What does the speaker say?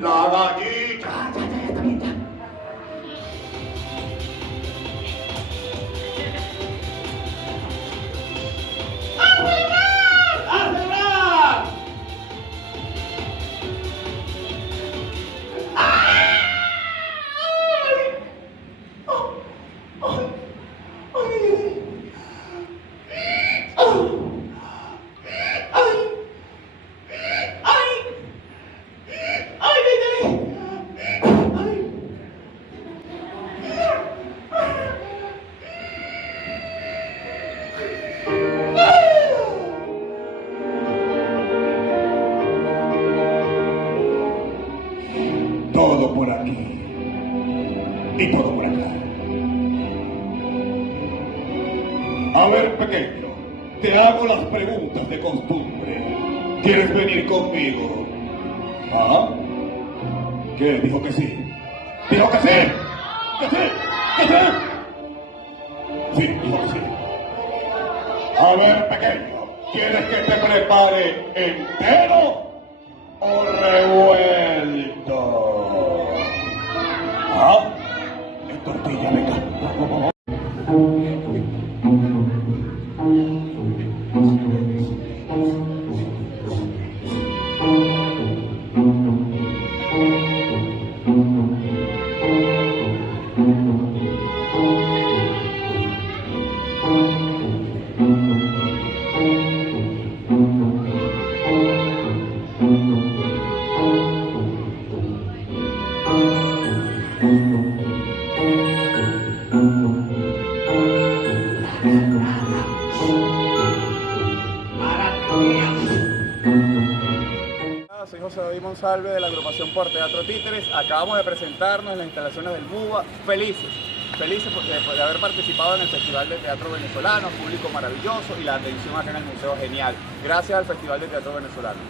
La gallina. Está bien, ya. Todo por aquí y todo por acá. A ver, pequeño, te hago las preguntas de costumbre. ¿Quieres venir conmigo? ¿Ah? ¿Qué? Dijo que sí. ¡Dijo que sí! ¡Que sí! ¡Que sí! Sí, dijo que sí. A ver, pequeño, ¿quieres que te prepare entero o revuelto? ¿Ah? En tortilla, venga. Soy José David Monsalve de la agrupación por Teatro Títeres. Acabamos de presentarnos en las instalaciones del MUBA. Felices de haber participado en el Festival de Teatro Venezolano, público maravilloso y la atención acá en el museo genial. Gracias al Festival de Teatro Venezolano.